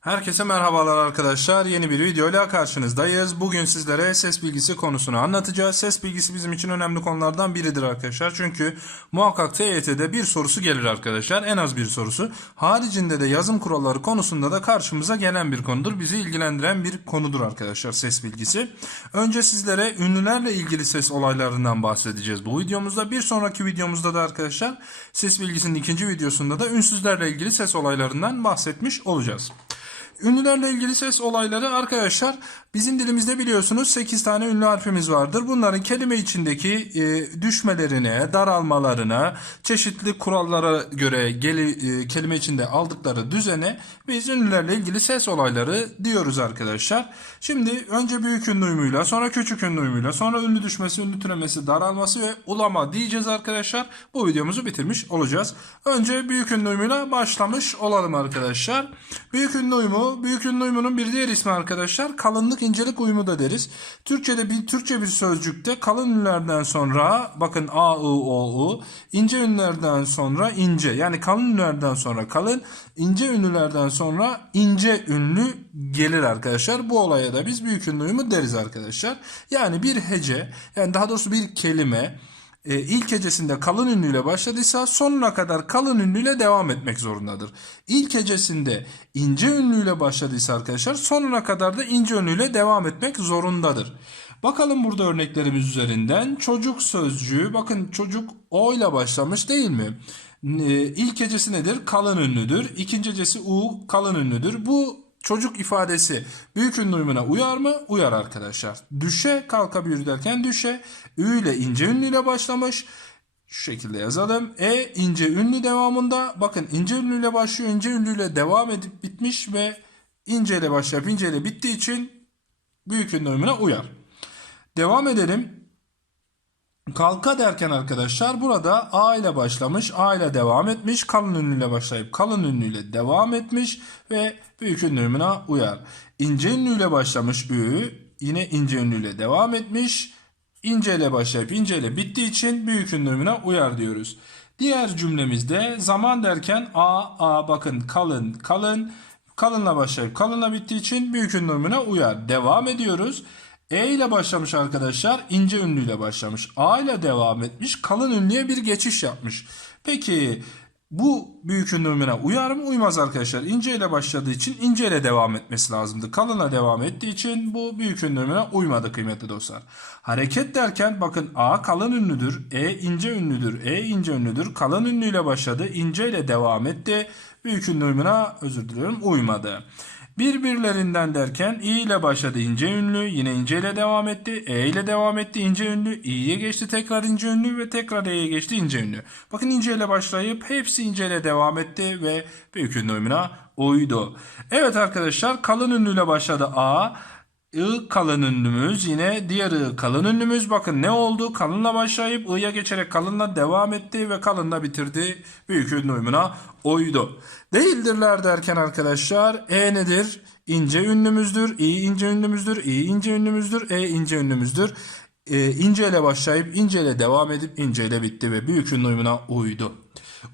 Herkese merhabalar arkadaşlar. Yeni bir videoyla karşınızdayız. Bugün sizlere ses bilgisi konusunu anlatacağız. Ses bilgisi bizim için önemli konulardan biridir arkadaşlar. Çünkü muhakkak TYT'de bir sorusu gelir arkadaşlar. En az bir sorusu. Haricinde de yazım kuralları konusunda da karşımıza gelen bir konudur. Bizi ilgilendiren bir konudur arkadaşlar ses bilgisi. Önce sizlere ünlülerle ilgili ses olaylarından bahsedeceğiz bu videomuzda. Bir sonraki videomuzda da arkadaşlar ses bilgisinin ikinci videosunda da ünsüzlerle ilgili ses olaylarından bahsetmiş olacağız. Ünlülerle ilgili ses olayları arkadaşlar bizim dilimizde biliyorsunuz 8 tane ünlü harfimiz vardır. Bunların kelime içindeki e, düşmelerine, daralmalarına, çeşitli kurallara göre geli, e, kelime içinde aldıkları düzene biz ünlülerle ilgili ses olayları diyoruz arkadaşlar. Şimdi önce büyük ünlü uyumuyla, sonra küçük ünlü uyumuyla, sonra ünlü düşmesi, ünlü türemesi, daralması ve ulama diyeceğiz arkadaşlar. Bu videomuzu bitirmiş olacağız. Önce büyük ünlü uyumuyla başlamış olalım arkadaşlar. Büyük ünlü uyumu, büyük ünlü uyumunun bir diğer ismi arkadaşlar kalınlık incelik uyumu da deriz. Türkçe'de bir Türkçe bir sözcükte kalın ünlülerden sonra bakın a, i, o, u ince ünlülerden sonra ince yani kalın ünlülerden sonra kalın ince ünlülerden sonra ince ünlü gelir arkadaşlar. Bu olaya da biz büyük ünlü uyumu deriz arkadaşlar. Yani bir hece yani daha doğrusu bir kelime e, ilk hecesinde kalın ünlüyle başladıysa sonuna kadar kalın ünlüyle devam etmek zorundadır. İlk hecesinde ince ünlüyle başladıysa arkadaşlar sonuna kadar da ince ünlüyle devam etmek zorundadır. Bakalım burada örneklerimiz üzerinden çocuk sözcüğü bakın çocuk o ile başlamış değil mi? E, İlk hecesi nedir? Kalın ünlüdür. İkinci hecesi u kalın ünlüdür. Bu Çocuk ifadesi büyük ünlü uyumuna uyar mı? Uyar arkadaşlar. Düşe kalkabilir derken düşe. Ü ile ince ünlüyle başlamış. Şu şekilde yazalım. E ince ünlü devamında bakın ince ünlüyle başlıyor. ince ünlüyle devam edip bitmiş ve ince ile başlayıp ince ile bittiği için büyük ünlü uyumuna uyar. Devam edelim. Kalka derken arkadaşlar burada A ile başlamış, A ile devam etmiş, kalın ünlüyle başlayıp kalın ünlüyle devam etmiş ve büyük ünlü uyumuna uyar. İnce ünlüyle başlamış Ü, yine ince ünlüyle devam etmiş, ince ile başlayıp ince ile bittiği için büyük ünlü uyumuna uyar diyoruz. Diğer cümlemizde zaman derken A, A bakın kalın, kalın, kalınla başlayıp kalınla bittiği için büyük ünlü uyumuna uyar. Devam ediyoruz. E ile başlamış arkadaşlar. ince ünlüyle başlamış. A ile devam etmiş. Kalın ünlüye bir geçiş yapmış. Peki bu büyük ünlü uyumuna uyar mı? Uymaz arkadaşlar. İnce ile başladığı için ince ile devam etmesi lazımdı. Kalınla devam ettiği için bu büyük ünlü uyumuna uymadı kıymetli dostlar. Hareket derken bakın A kalın ünlüdür. E ince ünlüdür. E ince ünlüdür. Kalın ünlüyle başladı. ince ile devam etti. Büyük ünlü uyumuna özür diliyorum uymadı. Birbirlerinden derken i ile başladı ince ünlü, yine ince ile devam etti, e ile devam etti ince ünlü, i'ye geçti tekrar ince ünlü ve tekrar e'ye geçti ince ünlü. Bakın ince ile başlayıp hepsi ince ile devam etti ve büyük ünlü uyumuna uydu. Evet arkadaşlar kalın ünlüyle başladı a. I kalın ünlümüz yine diğer I kalın ünlümüz bakın ne oldu kalınla başlayıp I'ya geçerek kalınla devam etti ve kalınla bitirdi büyük ünlü uyumuna oydu. Değildirler derken arkadaşlar E nedir? İnce ünlümüzdür, İ ince ünlümüzdür, İ ince ünlümüzdür, E ince ünlümüzdür. E, ince ile başlayıp ince ile devam edip ince ile bitti ve büyük ünlü uyumuna uydu.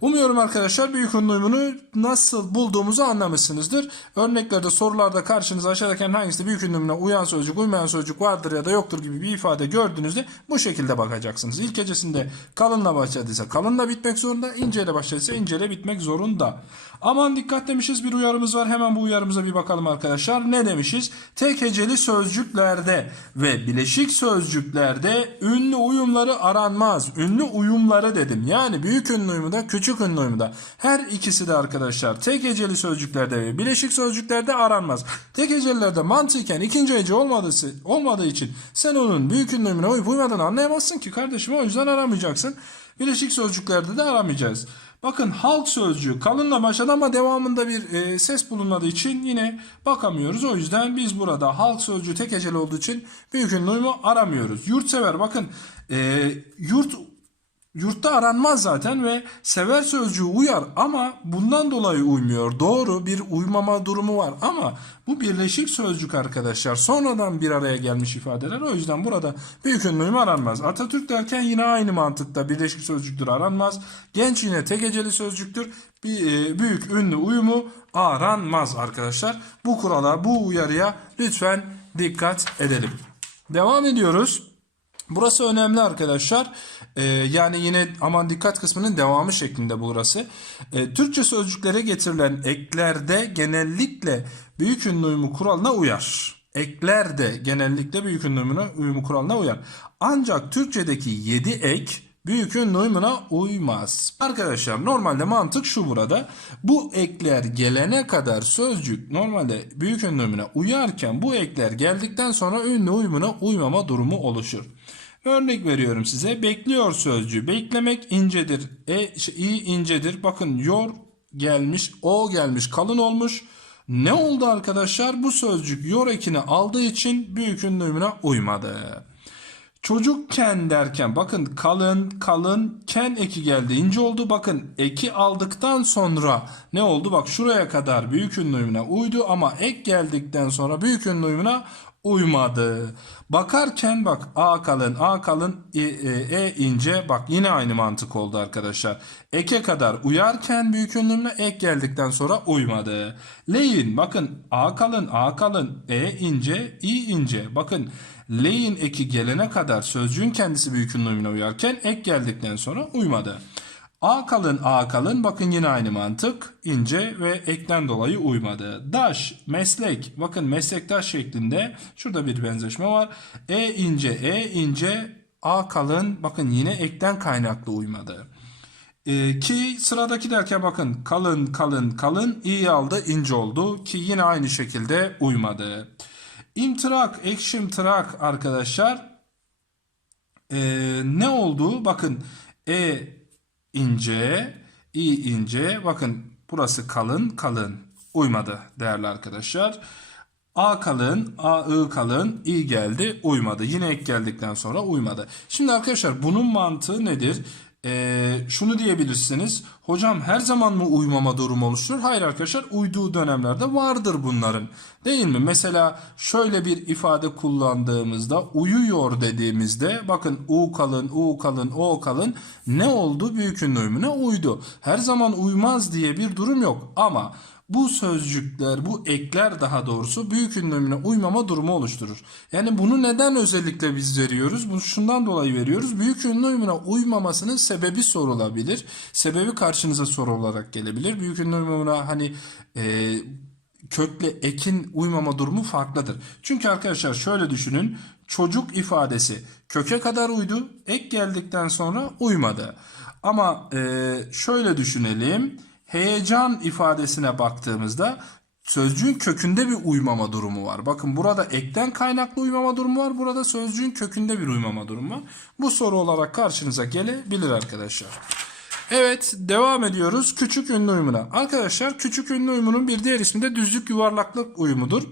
Umuyorum arkadaşlar büyük ünlü uyumunu nasıl bulduğumuzu anlamışsınızdır. Örneklerde sorularda karşınıza aşağıdaki hangisi büyük ünlü uyumuna uyan sözcük uymayan sözcük vardır ya da yoktur gibi bir ifade gördüğünüzde bu şekilde bakacaksınız. İlk hecesinde kalınla başladıysa kalınla bitmek zorunda, inceyle başladıysa inceyle bitmek zorunda. Aman dikkat demişiz bir uyarımız var. Hemen bu uyarımıza bir bakalım arkadaşlar. Ne demişiz? Tek heceli sözcüklerde ve bileşik sözcüklerde ünlü uyumları aranmaz. Ünlü uyumları dedim. Yani büyük ünlü uyumu da küçük ünlü uyumu da. Her ikisi de arkadaşlar tek heceli sözcüklerde ve bileşik sözcüklerde aranmaz. Tek hecelilerde mantıken ikinci hece olmadığı, olmadığı için sen onun büyük ünlü uyumuna uyup uymadığını anlayamazsın ki kardeşim. O yüzden aramayacaksın. Bileşik sözcüklerde de aramayacağız. Bakın halk sözcüğü kalınla başladı ama devamında bir e, ses bulunmadığı için yine bakamıyoruz. O yüzden biz burada halk sözcüğü tek heceli olduğu için büyük ünlü uyumu aramıyoruz. Yurtsever bakın e, yurt yurtta aranmaz zaten ve sever sözcüğü uyar ama bundan dolayı uymuyor. Doğru bir uymama durumu var ama bu birleşik sözcük arkadaşlar. Sonradan bir araya gelmiş ifadeler. O yüzden burada büyük ünlü uyumu aranmaz. Atatürk derken yine aynı mantıkta birleşik sözcüktür aranmaz. Genç yine tek heceli sözcüktür. E, büyük ünlü uyumu aranmaz arkadaşlar. Bu kurala, bu uyarıya lütfen dikkat edelim. Devam ediyoruz. Burası önemli arkadaşlar. Ee, yani yine aman dikkat kısmının devamı şeklinde burası. Ee, Türkçe sözcüklere getirilen eklerde genellikle büyük ünlü uyumu kuralına uyar. Ekler de genellikle büyük ünlü uyumu kuralına uyar. Ancak Türkçedeki 7 ek büyük ünlü uyumuna uymaz. Arkadaşlar normalde mantık şu burada. Bu ekler gelene kadar sözcük normalde büyük ünlü uyumuna uyarken bu ekler geldikten sonra ünlü uyumuna uymama durumu oluşur. Örnek veriyorum size. Bekliyor sözcüğü. Beklemek incedir. E, şey, iyi incedir. Bakın yor gelmiş, o gelmiş, kalın olmuş. Ne oldu arkadaşlar? Bu sözcük yor ekini aldığı için büyük ünlü uyumuna uymadı. Çocukken derken bakın kalın kalın ken eki geldi ince oldu bakın eki aldıktan sonra ne oldu bak şuraya kadar büyük ünlü uydu ama ek geldikten sonra büyük ünlü uymadı. Bakarken bak a kalın a kalın e, e, e ince bak yine aynı mantık oldu arkadaşlar. Eke kadar uyarken büyük ünlü uyumuna ek geldikten sonra uymadı. Leyin bakın a kalın a kalın e ince i ince bakın Leyin eki gelene kadar sözcüğün kendisi büyük ünlü uyumuna uyarken ek geldikten sonra uymadı. A kalın A kalın bakın yine aynı mantık ince ve ekten dolayı uymadı. Daş meslek bakın meslektaş şeklinde şurada bir benzeşme var. E ince E ince A kalın bakın yine ekten kaynaklı uymadı. Ee, ki sıradaki derken bakın kalın kalın kalın iyi aldı ince oldu ki yine aynı şekilde uymadı. İmtirak, ekşimtırak arkadaşlar ee, ne oldu? Bakın e ince, i ince. Bakın burası kalın, kalın. Uymadı değerli arkadaşlar. A kalın, A I kalın, i geldi, uymadı. Yine ek geldikten sonra uymadı. Şimdi arkadaşlar bunun mantığı nedir? Ee, şunu diyebilirsiniz. Hocam her zaman mı uymama durumu oluşur? Hayır arkadaşlar uyduğu dönemlerde vardır bunların. Değil mi? Mesela şöyle bir ifade kullandığımızda uyuyor dediğimizde bakın u kalın, u kalın, o kalın ne oldu? Büyük ünlü uyumuna uydu. Her zaman uymaz diye bir durum yok ama bu sözcükler, bu ekler daha doğrusu büyük ünlemine uymama durumu oluşturur. Yani bunu neden özellikle biz veriyoruz? Bunu şundan dolayı veriyoruz. Büyük uyumuna uymamasının sebebi sorulabilir. Sebebi karşınıza soru olarak gelebilir. Büyük uyumuna hani e, kökle ekin uymama durumu farklıdır. Çünkü arkadaşlar şöyle düşünün. Çocuk ifadesi köke kadar uydu. Ek geldikten sonra uymadı. Ama e, şöyle düşünelim heyecan ifadesine baktığımızda sözcüğün kökünde bir uymama durumu var. Bakın burada ekten kaynaklı uymama durumu var. Burada sözcüğün kökünde bir uymama durumu var. Bu soru olarak karşınıza gelebilir arkadaşlar. Evet devam ediyoruz küçük ünlü uyumuna. Arkadaşlar küçük ünlü uyumunun bir diğer ismi de düzlük yuvarlaklık uyumudur.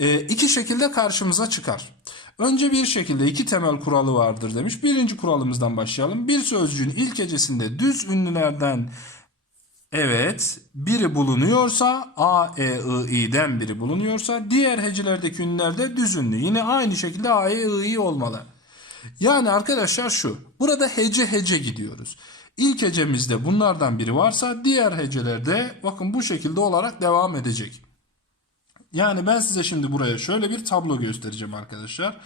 Ee, iki şekilde karşımıza çıkar. Önce bir şekilde iki temel kuralı vardır demiş. Birinci kuralımızdan başlayalım. Bir sözcüğün ilk hecesinde düz ünlülerden Evet, biri bulunuyorsa A, E, I, İ'den biri bulunuyorsa diğer hecelerdeki ünlülerde düz ünlü. Yine aynı şekilde A, E, I, İ olmalı. Yani arkadaşlar şu, burada hece hece gidiyoruz. İlk hecemizde bunlardan biri varsa diğer hecelerde bakın bu şekilde olarak devam edecek. Yani ben size şimdi buraya şöyle bir tablo göstereceğim arkadaşlar.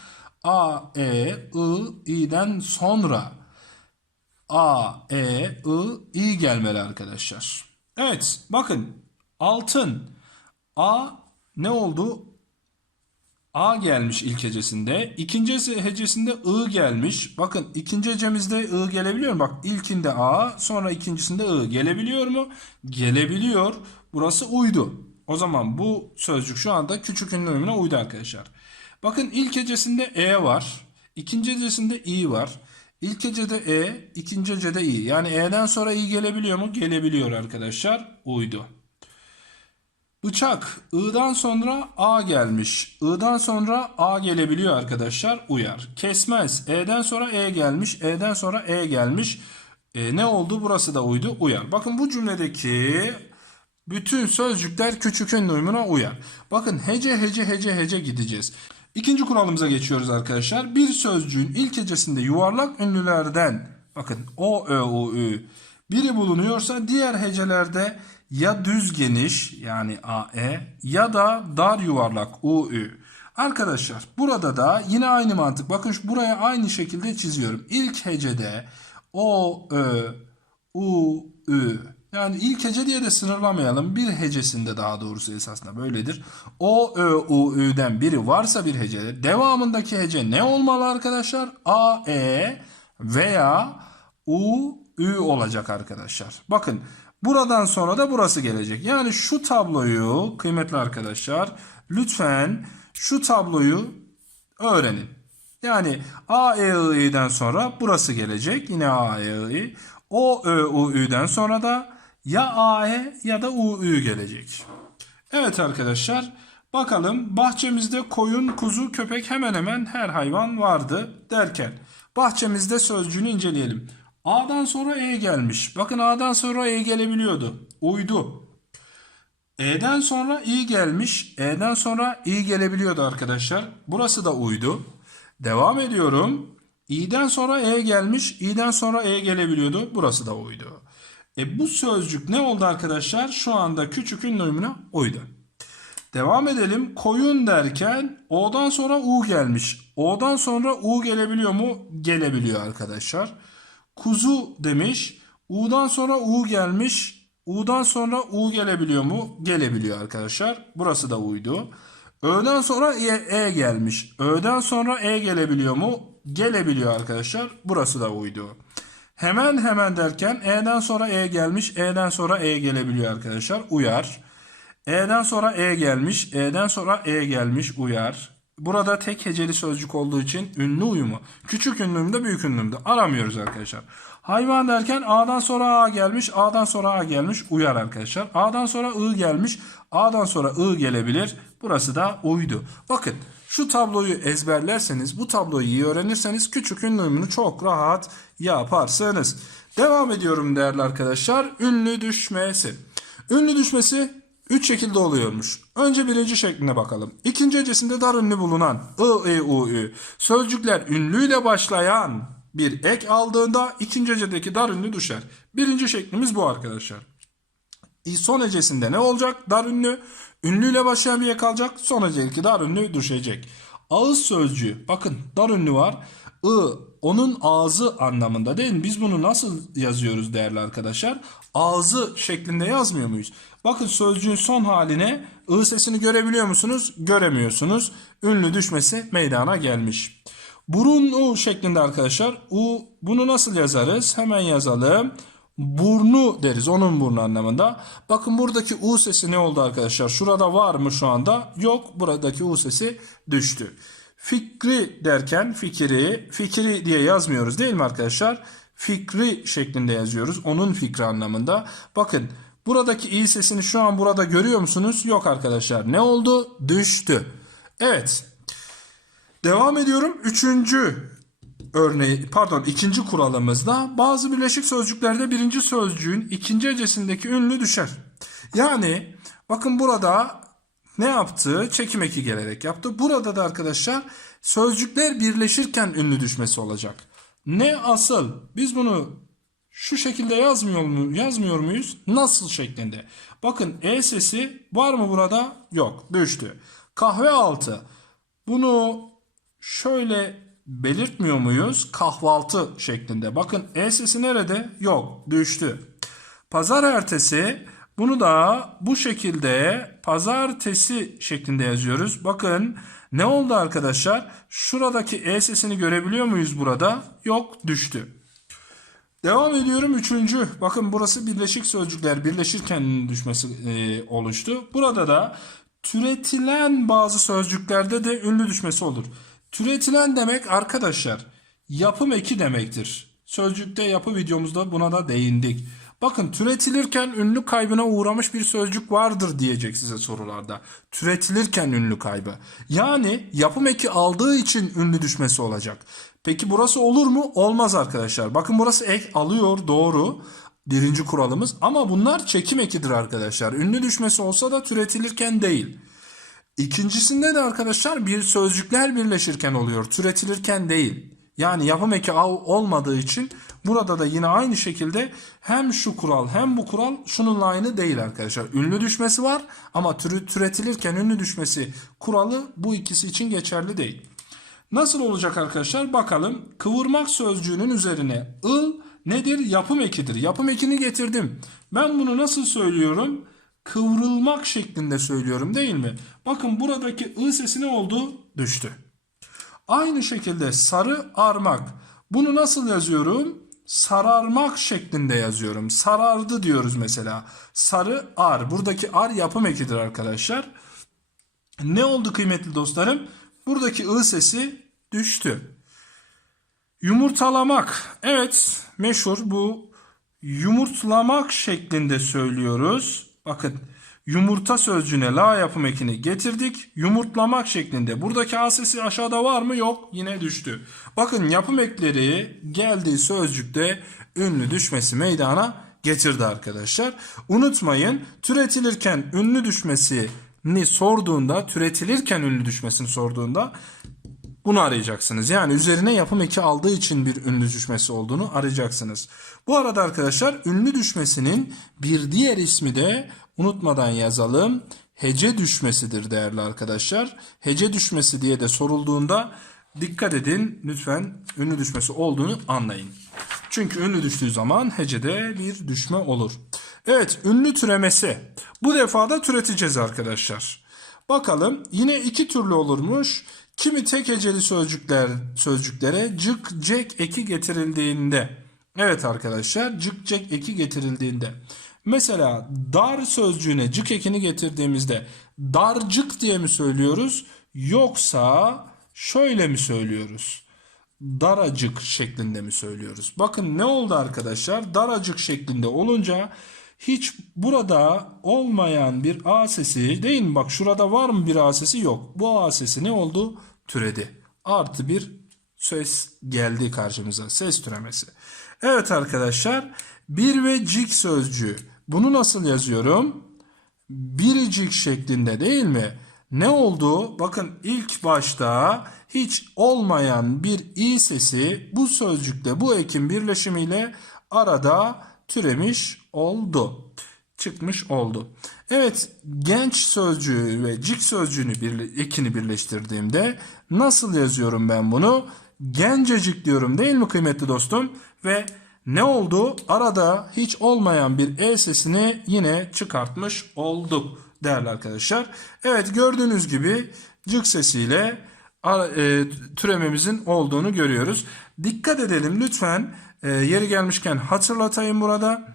A, E, I, İ'den sonra A, E, I, I gelmeli arkadaşlar. Evet bakın altın A ne oldu? A gelmiş ilk hecesinde. İkinci hecesinde I gelmiş. Bakın ikinci hecemizde I gelebiliyor mu? Bak ilkinde A sonra ikincisinde I gelebiliyor mu? Gelebiliyor. Burası uydu. O zaman bu sözcük şu anda küçük ünlü uydu arkadaşlar. Bakın ilk hecesinde E var. İkinci hecesinde I var. İlk hecede E, ikinci hecede I. Yani E'den sonra I gelebiliyor mu? Gelebiliyor arkadaşlar. Uydu. Bıçak. I'dan sonra A gelmiş. I'dan sonra A gelebiliyor arkadaşlar. Uyar. Kesmez. E'den sonra E gelmiş. E'den sonra E gelmiş. E, ne oldu? Burası da uydu. Uyar. Bakın bu cümledeki bütün sözcükler küçük ünlü uyumuna uyar. Bakın hece hece hece hece gideceğiz. İkinci kuralımıza geçiyoruz arkadaşlar. Bir sözcüğün ilk hecesinde yuvarlak ünlülerden bakın o, ö, u, ü biri bulunuyorsa diğer hecelerde ya düz geniş yani a, e ya da dar yuvarlak u, ü. Arkadaşlar burada da yine aynı mantık. Bakın buraya aynı şekilde çiziyorum. İlk hecede o, ö, u, ü. Yani ilk hece diye de sınırlamayalım. Bir hecesinde daha doğrusu esasında böyledir. O, ö, u, ü'den biri varsa bir hecede devamındaki hece ne olmalı arkadaşlar? A, e veya u, ü olacak arkadaşlar. Bakın buradan sonra da burası gelecek. Yani şu tabloyu kıymetli arkadaşlar lütfen şu tabloyu öğrenin. Yani A, E, I'den sonra burası gelecek. Yine A, E, I. O, Ö, U, Ü'den sonra da ya A, E ya da U, Ü gelecek. Evet arkadaşlar. Bakalım bahçemizde koyun, kuzu, köpek hemen hemen her hayvan vardı derken. Bahçemizde sözcüğünü inceleyelim. A'dan sonra E gelmiş. Bakın A'dan sonra E gelebiliyordu. Uydu. E'den sonra i gelmiş. E'den sonra i gelebiliyordu arkadaşlar. Burası da uydu. Devam ediyorum. i'den sonra e gelmiş. i'den sonra e gelebiliyordu. Burası da uydu. E bu sözcük ne oldu arkadaşlar? Şu anda küçük ünlü uyumuna uydu. Devam edelim. Koyun derken o'dan sonra u gelmiş. O'dan sonra u gelebiliyor mu? Gelebiliyor arkadaşlar. Kuzu demiş. U'dan sonra u gelmiş. U'dan sonra U gelebiliyor mu? Gelebiliyor arkadaşlar. Burası da U'ydu. Ö'den sonra E, e gelmiş. Ö'den sonra E gelebiliyor mu? Gelebiliyor arkadaşlar. Burası da U'ydu. Hemen hemen derken E'den sonra E gelmiş. E'den sonra E gelebiliyor arkadaşlar. Uyar. E'den sonra E gelmiş. E'den sonra E gelmiş. Uyar. Burada tek heceli sözcük olduğu için ünlü uyumu. Küçük ünlümde büyük ünlümde aramıyoruz arkadaşlar. Hayvan derken A'dan sonra A gelmiş. A'dan sonra A gelmiş. Uyar arkadaşlar. A'dan sonra I gelmiş. A'dan sonra I gelebilir. Burası da uydu. Bakın şu tabloyu ezberlerseniz bu tabloyu iyi öğrenirseniz küçük ünlü uyumunu çok rahat yaparsınız. Devam ediyorum değerli arkadaşlar. Ünlü düşmesi. Ünlü düşmesi Üç şekilde oluyormuş. Önce birinci şekline bakalım. İkinci hecesinde dar ünlü bulunan I, E, U, Ü. Sözcükler ünlüyle başlayan bir ek aldığında ikinci hecedeki dar ünlü düşer. Birinci şeklimiz bu arkadaşlar. Son hecesinde ne olacak? Dar ünlü. Ünlüyle başlayan bir ek alacak. Son hecedeki dar ünlü düşecek. Ağız sözcüğü. Bakın dar ünlü var. I onun ağzı anlamında değil mi? Biz bunu nasıl yazıyoruz değerli arkadaşlar? Ağzı şeklinde yazmıyor muyuz? Bakın sözcüğün son haline ı sesini görebiliyor musunuz? Göremiyorsunuz. Ünlü düşmesi meydana gelmiş. Burun u şeklinde arkadaşlar. U bunu nasıl yazarız? Hemen yazalım. Burnu deriz. Onun burnu anlamında. Bakın buradaki u sesi ne oldu arkadaşlar? Şurada var mı şu anda? Yok. Buradaki u sesi düştü. Fikri derken fikri, fikri diye yazmıyoruz değil mi arkadaşlar? Fikri şeklinde yazıyoruz. Onun fikri anlamında. Bakın buradaki i sesini şu an burada görüyor musunuz? Yok arkadaşlar. Ne oldu? Düştü. Evet. Devam ediyorum. Üçüncü örneği pardon ikinci kuralımızda bazı birleşik sözcüklerde birinci sözcüğün ikinci hecesindeki ünlü düşer. Yani bakın burada ne yaptı? Çekim eki gelerek yaptı. Burada da arkadaşlar sözcükler birleşirken ünlü düşmesi olacak. Ne asıl? Biz bunu şu şekilde yazmıyor, mu, yazmıyor muyuz? Nasıl şeklinde. Bakın E sesi var mı burada? Yok. Düştü. Kahve altı. Bunu şöyle belirtmiyor muyuz? Kahvaltı şeklinde. Bakın E sesi nerede? Yok. Düştü. Pazar ertesi bunu da bu şekilde pazartesi şeklinde yazıyoruz. Bakın ne oldu arkadaşlar? Şuradaki E sesini görebiliyor muyuz burada? Yok düştü. Devam ediyorum üçüncü. Bakın burası birleşik sözcükler birleşirken düşmesi e, oluştu. Burada da türetilen bazı sözcüklerde de ünlü düşmesi olur. Türetilen demek arkadaşlar yapım eki demektir. Sözcükte yapı videomuzda buna da değindik. Bakın türetilirken ünlü kaybına uğramış bir sözcük vardır diyecek size sorularda. Türetilirken ünlü kaybı. Yani yapım eki aldığı için ünlü düşmesi olacak. Peki burası olur mu? Olmaz arkadaşlar. Bakın burası ek alıyor doğru. Birinci kuralımız ama bunlar çekim ekidir arkadaşlar. Ünlü düşmesi olsa da türetilirken değil. İkincisinde de arkadaşlar bir sözcükler birleşirken oluyor. Türetilirken değil. Yani yapım eki av olmadığı için burada da yine aynı şekilde hem şu kural hem bu kural şununla aynı değil arkadaşlar. Ünlü düşmesi var ama türü, türetilirken ünlü düşmesi kuralı bu ikisi için geçerli değil. Nasıl olacak arkadaşlar? Bakalım. Kıvırmak sözcüğünün üzerine ıl nedir? Yapım ekidir. Yapım ekini getirdim. Ben bunu nasıl söylüyorum? Kıvrılmak şeklinde söylüyorum değil mi? Bakın buradaki ı sesi ne oldu? Düştü. Aynı şekilde sarı armak. Bunu nasıl yazıyorum? Sararmak şeklinde yazıyorum. Sarardı diyoruz mesela. Sarı ar. Buradaki ar yapım ekidir arkadaşlar. Ne oldu kıymetli dostlarım? Buradaki ı sesi düştü. Yumurtalamak. Evet meşhur bu yumurtlamak şeklinde söylüyoruz. Bakın yumurta sözcüğüne la yapım ekini getirdik. Yumurtlamak şeklinde. Buradaki a sesi aşağıda var mı? Yok. Yine düştü. Bakın yapım ekleri geldiği sözcükte ünlü düşmesi meydana getirdi arkadaşlar. Unutmayın türetilirken ünlü düşmesini sorduğunda türetilirken ünlü düşmesini sorduğunda bunu arayacaksınız. Yani üzerine yapım eki aldığı için bir ünlü düşmesi olduğunu arayacaksınız. Bu arada arkadaşlar ünlü düşmesinin bir diğer ismi de unutmadan yazalım. Hece düşmesidir değerli arkadaşlar. Hece düşmesi diye de sorulduğunda dikkat edin lütfen ünlü düşmesi olduğunu anlayın. Çünkü ünlü düştüğü zaman hecede bir düşme olur. Evet ünlü türemesi. Bu defa da türeteceğiz arkadaşlar. Bakalım yine iki türlü olurmuş. Kimi tek heceli sözcükler sözcüklere cık cek eki getirildiğinde. Evet arkadaşlar cık cek eki getirildiğinde. Mesela dar sözcüğüne cık ekini getirdiğimizde darcık diye mi söylüyoruz yoksa şöyle mi söylüyoruz? Daracık şeklinde mi söylüyoruz? Bakın ne oldu arkadaşlar? Daracık şeklinde olunca hiç burada olmayan bir A sesi değil mi? Bak şurada var mı bir A sesi? Yok. Bu A sesi ne oldu? Türedi. Artı bir ses geldi karşımıza. Ses türemesi. Evet arkadaşlar. Bir ve cik sözcüğü. Bunu nasıl yazıyorum? Biricik şeklinde değil mi? Ne oldu? Bakın ilk başta hiç olmayan bir i sesi bu sözcükle bu ekin birleşimiyle arada türemiş oldu. Çıkmış oldu. Evet genç sözcüğü ve cik sözcüğünü birle, ekini birleştirdiğimde nasıl yazıyorum ben bunu? Gencecik diyorum değil mi kıymetli dostum? Ve ne oldu? Arada hiç olmayan bir e sesini yine çıkartmış olduk değerli arkadaşlar. Evet gördüğünüz gibi cık sesiyle e, türememizin olduğunu görüyoruz. Dikkat edelim lütfen e, yeri gelmişken hatırlatayım burada.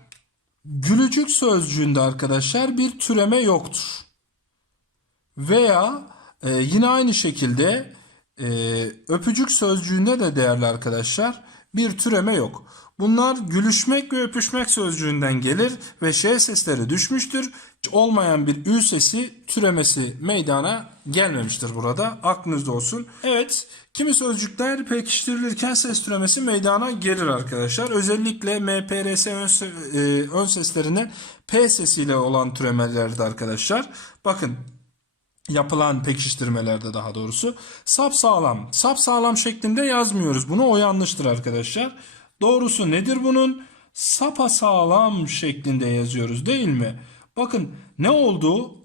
Gülücük sözcüğünde arkadaşlar bir türeme yoktur. Veya e, yine aynı şekilde e, öpücük sözcüğünde de değerli arkadaşlar bir türeme yok. Bunlar gülüşmek ve öpüşmek sözcüğünden gelir ve şey sesleri düşmüştür. Hiç olmayan bir ü sesi türemesi meydana gelmemiştir burada. Aklınızda olsun. Evet kimi sözcükler pekiştirilirken ses türemesi meydana gelir arkadaşlar. Özellikle MPRS ön, e, ön seslerine P sesiyle olan türemelerde arkadaşlar. Bakın yapılan pekiştirmelerde daha doğrusu sap sağlam sap sağlam şeklinde yazmıyoruz bunu o yanlıştır arkadaşlar doğrusu nedir bunun? Sapa sağlam şeklinde yazıyoruz değil mi? Bakın ne oldu?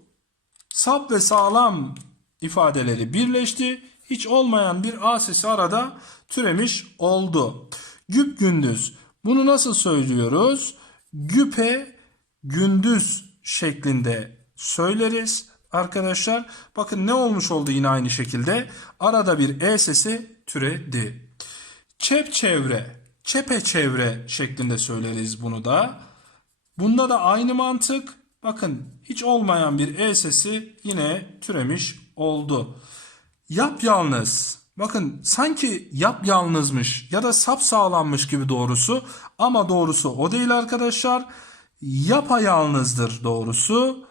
Sap ve sağlam ifadeleri birleşti. Hiç olmayan bir a sesi arada türemiş oldu. Güp gündüz. Bunu nasıl söylüyoruz? Güpe gündüz şeklinde söyleriz arkadaşlar. Bakın ne olmuş oldu yine aynı şekilde. Arada bir e sesi türedi. Çep çevre, çepe çevre şeklinde söyleriz bunu da. Bunda da aynı mantık. Bakın hiç olmayan bir e sesi yine türemiş oldu. Yap yalnız. Bakın sanki yap yalnızmış ya da sap sağlanmış gibi doğrusu ama doğrusu o değil arkadaşlar. Yapayalnızdır doğrusu.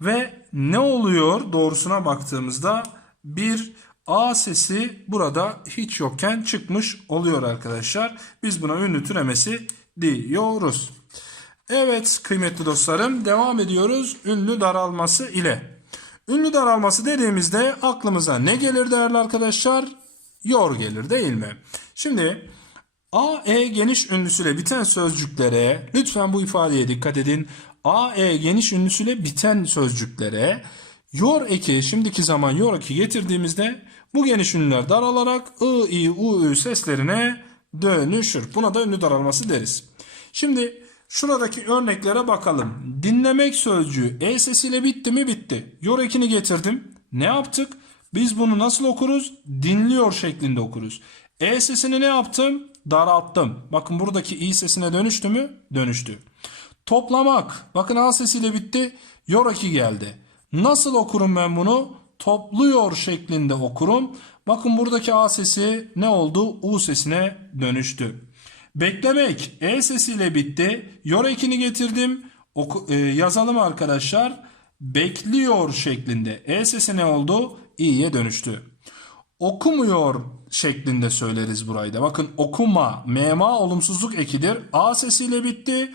Ve ne oluyor doğrusuna baktığımızda bir A sesi burada hiç yokken çıkmış oluyor arkadaşlar. Biz buna ünlü türemesi diyoruz. Evet kıymetli dostlarım devam ediyoruz ünlü daralması ile. Ünlü daralması dediğimizde aklımıza ne gelir değerli arkadaşlar? Yor gelir değil mi? Şimdi A, E geniş ünlüsüyle biten sözcüklere lütfen bu ifadeye dikkat edin. A, E geniş ünlüsüyle biten sözcüklere yor eki şimdiki zaman yor eki getirdiğimizde bu geniş ünlüler daralarak I, I, U, Ü seslerine dönüşür. Buna da ünlü daralması deriz. Şimdi şuradaki örneklere bakalım. Dinlemek sözcüğü E sesiyle bitti mi bitti. Yor ekini getirdim. Ne yaptık? Biz bunu nasıl okuruz? Dinliyor şeklinde okuruz. E sesini ne yaptım? Daralttım. Bakın buradaki i sesine dönüştü mü? Dönüştü. Toplamak. Bakın a sesiyle bitti. Yor eki geldi. Nasıl okurum ben bunu? Topluyor şeklinde okurum. Bakın buradaki a sesi ne oldu? U sesine dönüştü. Beklemek. E sesiyle bitti. Yor ekini getirdim. Oku, e, yazalım arkadaşlar. Bekliyor şeklinde. E sesi ne oldu? İ'ye dönüştü. Okumuyor şeklinde söyleriz burayı da. Bakın okuma, mema olumsuzluk ekidir. A sesiyle bitti.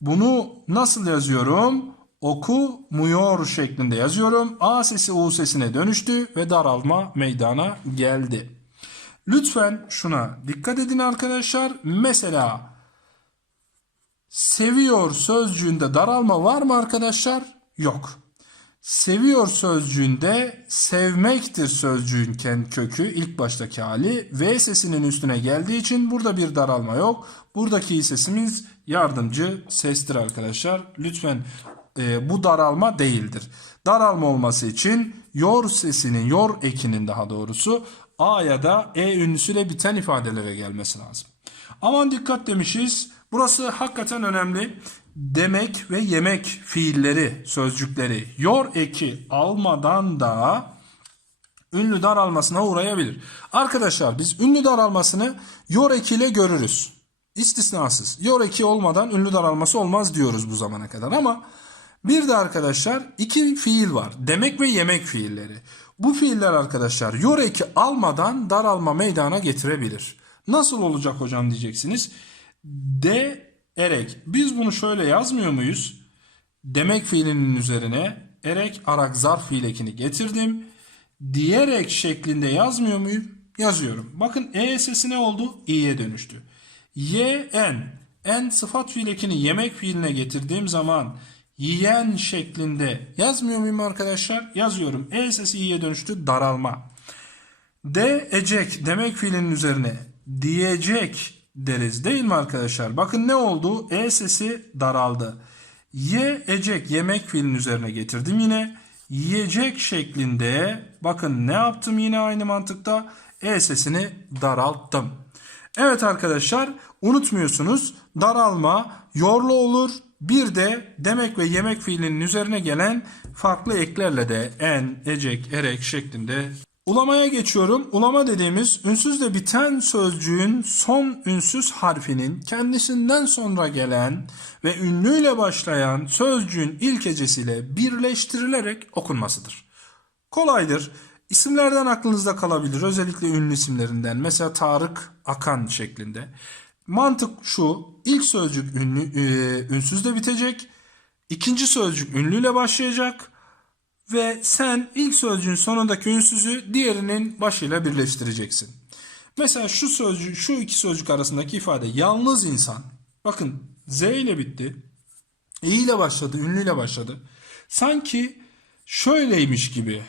Bunu nasıl yazıyorum? Okumuyor şeklinde yazıyorum. A sesi U sesine dönüştü ve daralma meydana geldi. Lütfen şuna dikkat edin arkadaşlar. Mesela seviyor sözcüğünde daralma var mı arkadaşlar? Yok. Seviyor sözcüğünde sevmektir sözcüğün kendi kökü ilk baştaki hali. V sesinin üstüne geldiği için burada bir daralma yok. Buradaki sesimiz yardımcı sestir arkadaşlar. Lütfen e, bu daralma değildir. Daralma olması için yor sesinin, yor ekinin daha doğrusu A ya da E ünlüsüyle biten ifadelere gelmesi lazım. Aman dikkat demişiz. Burası hakikaten önemli. Demek ve yemek fiilleri, sözcükleri yor eki almadan da ünlü daralmasına uğrayabilir. Arkadaşlar biz ünlü daralmasını yor ekiyle görürüz. İstisnasız. Yor eki olmadan ünlü daralması olmaz diyoruz bu zamana kadar ama bir de arkadaşlar iki fiil var. Demek ve yemek fiilleri. Bu fiiller arkadaşlar yor eki almadan daralma meydana getirebilir. Nasıl olacak hocam diyeceksiniz. De erek. Biz bunu şöyle yazmıyor muyuz? Demek fiilinin üzerine erek arak zarf fiil ekini getirdim. Diyerek şeklinde yazmıyor muyum? Yazıyorum. Bakın e sesi ne oldu? i'ye dönüştü. Y en. En sıfat fiil ekini yemek fiiline getirdiğim zaman yiyen şeklinde yazmıyor muyum arkadaşlar? Yazıyorum. E sesi i'ye dönüştü. Daralma. De ecek demek fiilinin üzerine diyecek deriz değil mi arkadaşlar? Bakın ne oldu? E sesi daraldı. Ye ecek yemek fiilinin üzerine getirdim yine. Yiyecek şeklinde bakın ne yaptım yine aynı mantıkta E sesini daralttım. Evet arkadaşlar unutmuyorsunuz daralma yorlu olur. Bir de demek ve yemek fiilinin üzerine gelen farklı eklerle de en, ecek, erek şeklinde Ulamaya geçiyorum. Ulama dediğimiz ünsüzle biten sözcüğün son ünsüz harfinin kendisinden sonra gelen ve ünlüyle başlayan sözcüğün ilk hecesiyle birleştirilerek okunmasıdır. Kolaydır. İsimlerden aklınızda kalabilir. Özellikle ünlü isimlerinden. Mesela Tarık Akan şeklinde. Mantık şu. ilk sözcük ünlü, e, ünsüzle bitecek. İkinci sözcük ünlüyle başlayacak ve sen ilk sözcüğün sonundaki ünsüzü diğerinin başıyla birleştireceksin. Mesela şu sözcük, şu iki sözcük arasındaki ifade yalnız insan. Bakın Z ile bitti. İ ile başladı, ünlüyle başladı. Sanki şöyleymiş gibi.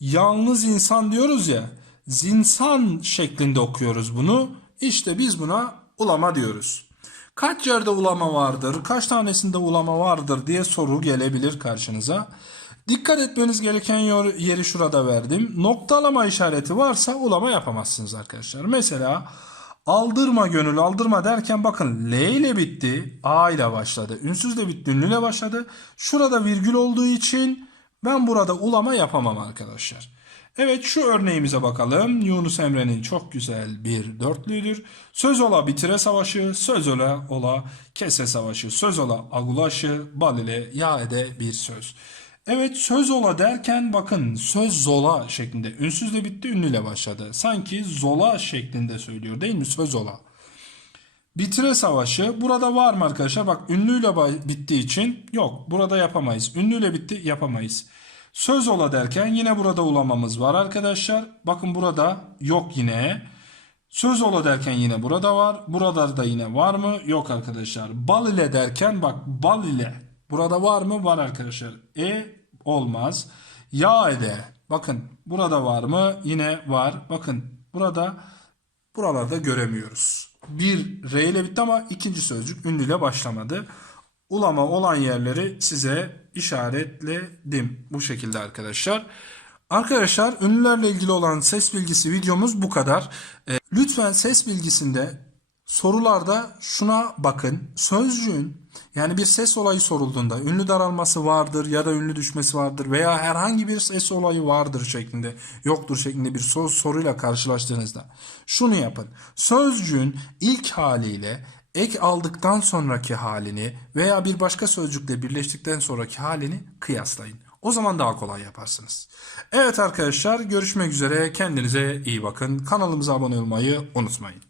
Yalnız insan diyoruz ya. Zinsan şeklinde okuyoruz bunu. İşte biz buna ulama diyoruz. Kaç yerde ulama vardır, kaç tanesinde ulama vardır diye soru gelebilir karşınıza. Dikkat etmeniz gereken yeri şurada verdim. Noktalama işareti varsa ulama yapamazsınız arkadaşlar. Mesela aldırma gönül aldırma derken bakın L ile bitti. A ile başladı. Ünsüzle bitti. Ünlüyle başladı. Şurada virgül olduğu için ben burada ulama yapamam arkadaşlar. Evet şu örneğimize bakalım. Yunus Emre'nin çok güzel bir dörtlüğüdür. Söz ola bitire savaşı, söz ola ola kese savaşı, söz ola agulaşı, bal ile ya ede bir söz. Evet söz ola derken bakın söz zola şeklinde. Ünsüzle bitti ünlüyle başladı. Sanki zola şeklinde söylüyor değil mi? Söz ola. Bitire savaşı burada var mı arkadaşlar? Bak ünlüyle bittiği için yok. Burada yapamayız. Ünlüyle bitti yapamayız. Söz ola derken yine burada ulamamız var arkadaşlar. Bakın burada yok yine. Söz ola derken yine burada var. Burada da yine var mı? Yok arkadaşlar. Bal ile derken bak bal ile. Burada var mı? Var arkadaşlar. E olmaz. Ya ile. Bakın burada var mı? Yine var. Bakın burada buralarda göremiyoruz. Bir R ile bitti ama ikinci sözcük ünlüyle başlamadı. Ulama olan yerleri size işaretledim. Bu şekilde arkadaşlar. Arkadaşlar ünlülerle ilgili olan ses bilgisi videomuz bu kadar. Ee, lütfen ses bilgisinde sorularda şuna bakın. Sözcüğün yani bir ses olayı sorulduğunda ünlü daralması vardır ya da ünlü düşmesi vardır veya herhangi bir ses olayı vardır şeklinde yoktur şeklinde bir sor- soruyla karşılaştığınızda şunu yapın. Sözcüğün ilk haliyle ek aldıktan sonraki halini veya bir başka sözcükle birleştikten sonraki halini kıyaslayın. O zaman daha kolay yaparsınız. Evet arkadaşlar görüşmek üzere. Kendinize iyi bakın. Kanalımıza abone olmayı unutmayın.